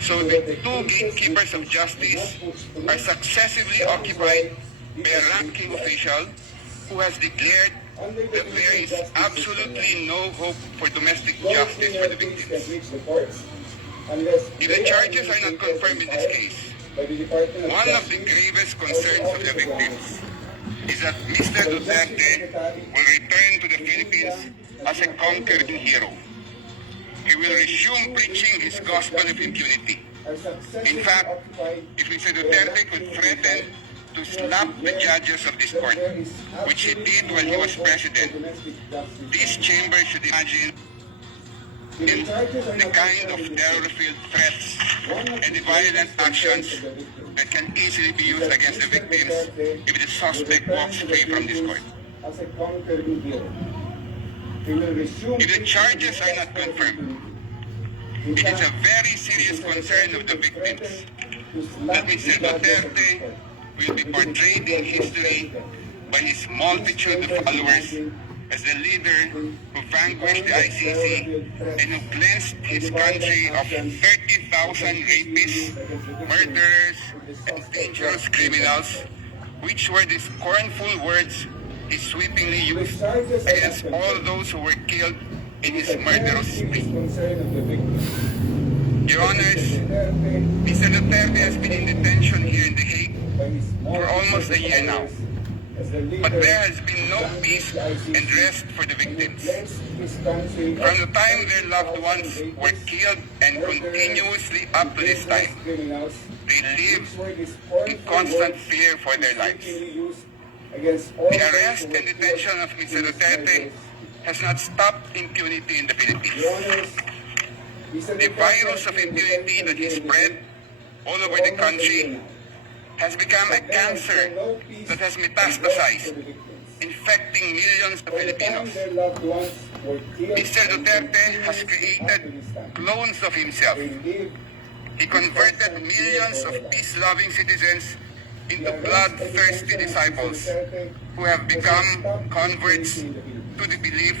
So the two gatekeepers of justice are successively occupied by a ranking official who has declared that there is absolutely no hope for domestic justice for the victims. If the charges are not confirmed in this case, one of the gravest concerns of the victims is that Mr. Duterte will return to the Philippines as a conquering hero. He will resume preaching his gospel of impunity. In fact, if Mr. Duterte could threaten to slap the judges of this court, which he did when he was president, this chamber should imagine the kind of terror-filled threats and the violent actions that can easily be used against the victims if the suspect walks free from this court. If the charges are not confirmed, it is a very serious concern of the victims that Mr. Duterte will be portrayed in history by his multitude of followers as the leader who vanquished the ICC and who cleansed his country of 30,000 rapists, murderers, and dangerous criminals, which were the scornful words he sweepingly used against all those who were killed in his murderous spree. Your Honors, Mr. Duterte has been in detention here in The Hague for almost a year now. But there has been no peace and rest for the victims. From the time their loved ones were killed and continuously up to this time, they live in constant fear for their lives. The arrest and detention of Mr. Duterte has not stopped impunity in the Philippines. The virus of impunity that is spread all over the country has become a cancer that has metastasized, infecting millions of Filipinos. Mr. Duterte has created clones of himself. He converted millions of peace-loving citizens into bloodthirsty disciples who have become converts to the belief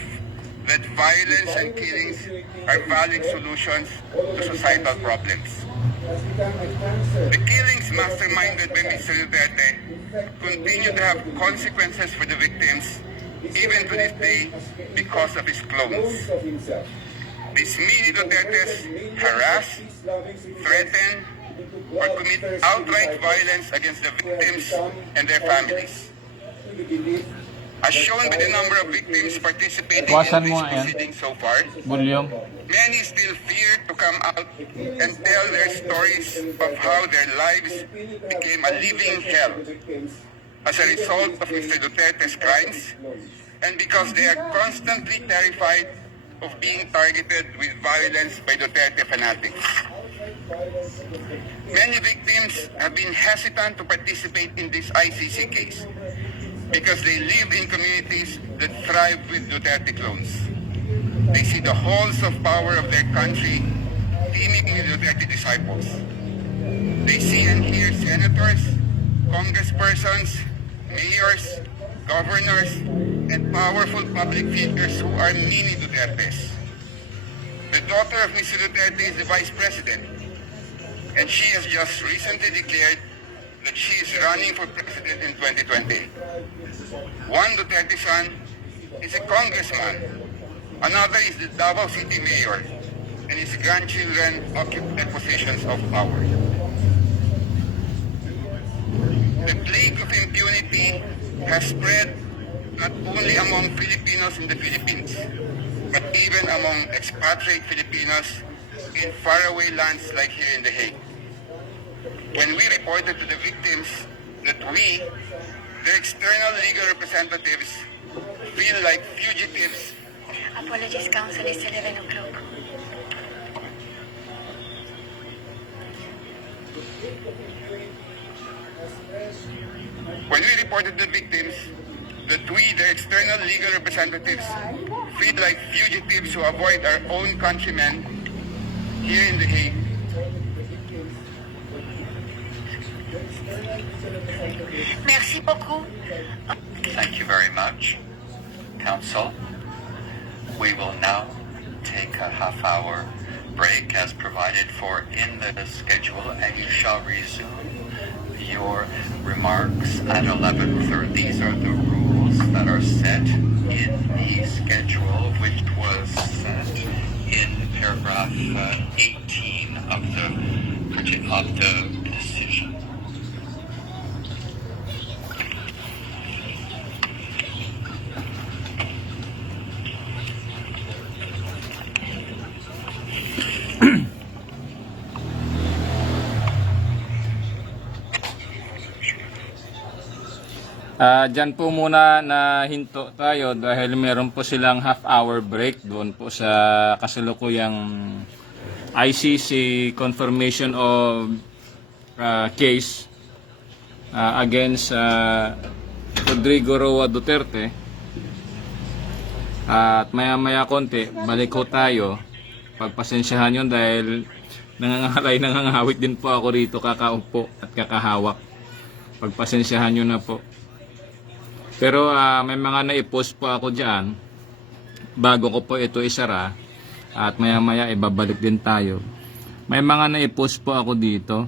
that violence and killings are valid solutions to societal problems. The killings masterminded by Mr. Duterte continue to have consequences for the victims even to this day because of his clones. These mini Dutertes harass, threaten, or commit outright violence against the victims and their families. As shown by the number of victims participating in this proceeding so far, many still fear to come out and tell their stories of how their lives became a living hell as a result of Mr. Duterte's crimes, and because they are constantly terrified of being targeted with violence by Duterte fanatics. Many victims have been hesitant to participate in this ICC case because they live in communities that thrive with Duterte clones. They see the halls of power of their country teeming with Duterte disciples. They see and hear senators, congresspersons, mayors, governors, and powerful public figures who are mini Dutertes. The daughter of Mr. Duterte is the Vice President, and she has just recently declared that she is running for President in 2020. One Duterte son is a congressman. Another is the Davao City Mayor, and his grandchildren occupy positions of power. The plague of impunity has spread not only among Filipinos in the Philippines, but even among expatriate Filipinos in faraway lands like here in The Hague. When we reported to the victims that we, their external legal representatives, feel like fugitives. Apologies, counsel, is 11 o'clock. When we reported the victims that we, their external legal representatives, feel like fugitives who avoid our own countrymen here in The Hague. Merci beaucoup. Thank you very much, Council. We will now take a half-hour break as provided for in the schedule, and you shall resume your remarks at 11:30. These are the rules that are set in the schedule, which was set in paragraph 18 of the decision. Diyan po muna na hinto tayo dahil meron po silang half-hour break doon po sa kasalukuyang ICC confirmation of case against Rodrigo Duterte. At maya-maya konti, balik ko tayo. Pagpasensyahan yun dahil nangangawit din po ako rito, kakaupo at kakahawak. Pagpasensyahan nyo na po. Pero may mga naipost po ako dyan bago ko po ito isara at maya maya ibabalik din tayo. May mga naipost po ako dito.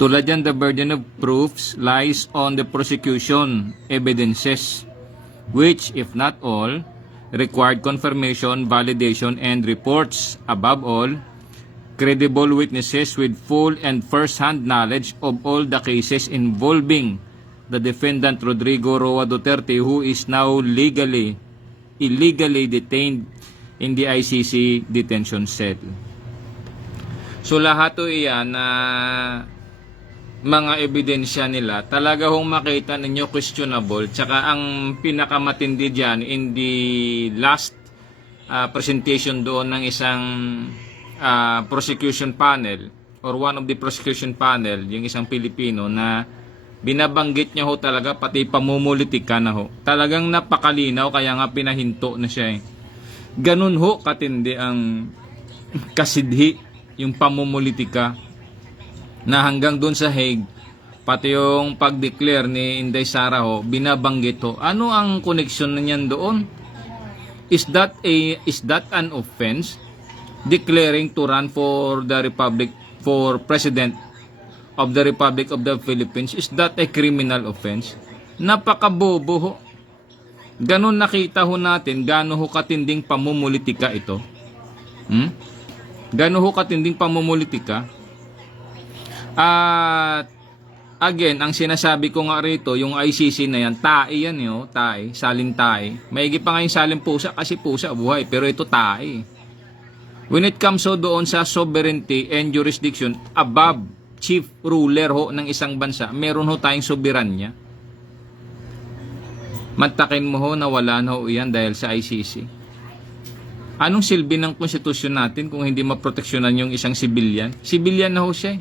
Tulad yan, the burden of proofs lies on the prosecution evidences which, if not all, required confirmation, validation, and reports. Above all, credible witnesses with full and first-hand knowledge of all the cases involving the defendant Rodrigo Duterte, who is now illegally detained in the ICC detention cell. So lahat to iyan na mga ebidensya nila, talaga hong makita ninyo questionable. Tsaka ang pinakamatindi dyan in the last presentation doon ng isang prosecution panel or one of the prosecution panel, yung isang Pilipino na binabanggit niya ho talaga pati pamumulitika na ho. Talagang napakalinaw kaya nga pinahinto na siya eh. Ganun ho katindi ang kasidhi yung pamumulitika na hanggang doon sa Hague pati yung pag-declare ni Inday Sara ho binabanggit ho. Ano ang connection na niyan doon? Is that an offense? Declaring to run for the Republic, for President of the Republic of the Philippines, is that a criminal offense? Napakabobo ho. Ganon nakita ho natin, gano'n ho katinding pamumulitika ito. Gano'n ho katinding pamumulitika. At again, ang sinasabi ko nga rito, yung ICC na yan, tae yan yo, tae, salin tae. Maigi pa nga yung salin pusa kasi pusa buhay, pero ito tae. When it comes ho doon sa sovereignty and jurisdiction above chief ruler ho ng isang bansa, meron ho tayong soberanya. Mantakin mo ho na wala na ho yan dahil sa ICC. Anong silbi ng konstitusyon natin kung hindi maproteksyonan yung isang sibilyan? Sibilyan na ho siya.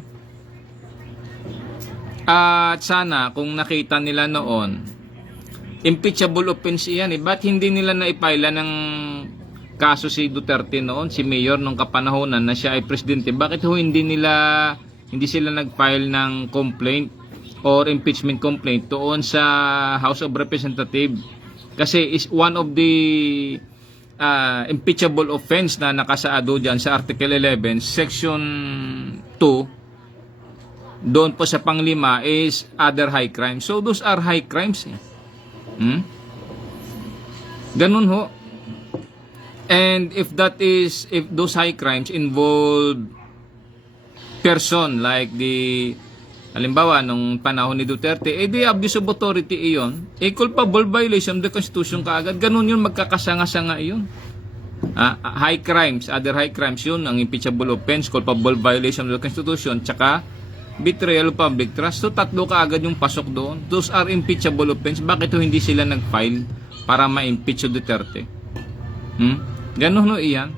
At sana kung nakita nila noon, impeachable offense yan eh. Ba't hindi nila naipaila ng kaso si Duterte noon, si Mayor nung kapanahonan na siya ay presidente? Bakit ho hindi sila nag-file ng complaint or impeachment complaint doon sa House of Representatives Kasi is one of the impeachable offense na nakasaado dyan sa Article 11, Section 2, doon po sa panglima is other high crimes. So those are high crimes. Ganun ho. And if those high crimes involve person like halimbawa nung panahon ni Duterte, the abuse of authority iyon, culpable violation of the Constitution kaagad. Ganun yun, magkakasanga-sanga iyon. High crimes, other high crimes yun, ang impeachable offense, culpable violation of the Constitution, tsaka betrayal of public trust. So tatlo kaagad yung pasok doon. Those are impeachable offense. Bakit hindi sila nag-file para ma-impeach o Duterte? Ganun no iyan.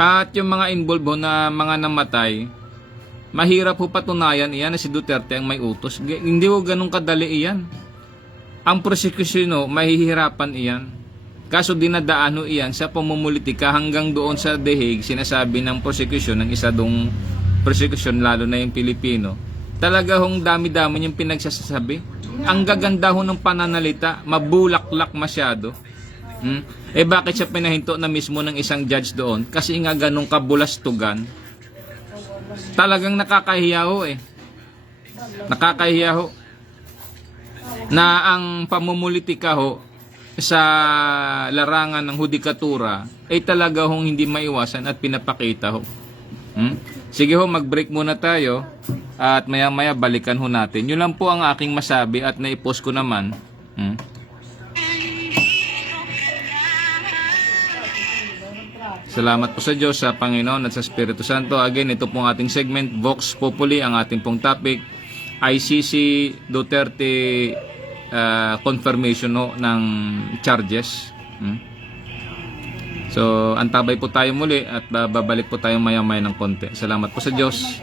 At yung mga involved ho na mga namatay, mahirap ho patunayan iyan na si Duterte ang may utos. Hindi ho ganun kadali iyan. Ang prosecution ho, mahihirapan iyan. Kaso dinadaan ho iyan sa pamumulitika hanggang doon sa The Hague, sinasabi ng prosecution, ng isa dong prosecution, lalo na yung Pilipino. Talaga hong dami-dami yung pinagsasabi. Ang gaganda ho ng pananalita, mabulaklak masyado. Bakit siya pinahinto na mismo ng isang judge doon? Kasi nga ganong kabulastugan. Talagang nakakahiya ho Nakakahiya ho. Na ang pamumulitika ho sa larangan ng hudikatura ay talaga hong hindi maiwasan at pinapakita ho. Sige ho, mag-break muna tayo at maya-maya balikan ho natin. Yun lang po ang aking masabi at naipost ko naman. Salamat po sa Diyos, sa Panginoon at sa Espiritu Santo. Again, ito pong ating segment, Vox Populi, ang ating pong topic, ICC Duterte confirmation ng charges. So, antabay po tayo muli at babalik po tayo maya-maya ng konti. Salamat po sa Diyos.